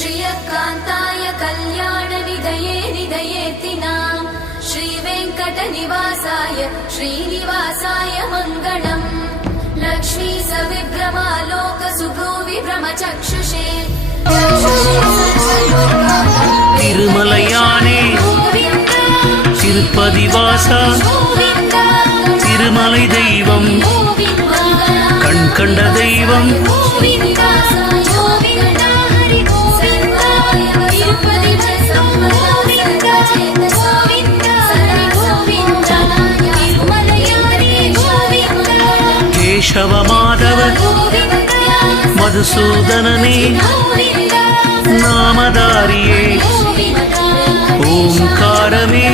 श्रियकान्ताय कल्याण निधये निधयेतिनां श्रीवेङ्कटनिवासाय श्रीनिवासाय मङ्गलम् लक्ष्मी सविभ्रमालोक सुभ्रूविभ्रमचक्षुषे திருமலையானே திருப்பதிவாசா திருமலை தெய்வம் கண் கண்ட தெய்வம் கேசவ மாதவ மதுசூதனனே நாமதாரியே ஓம்காரமே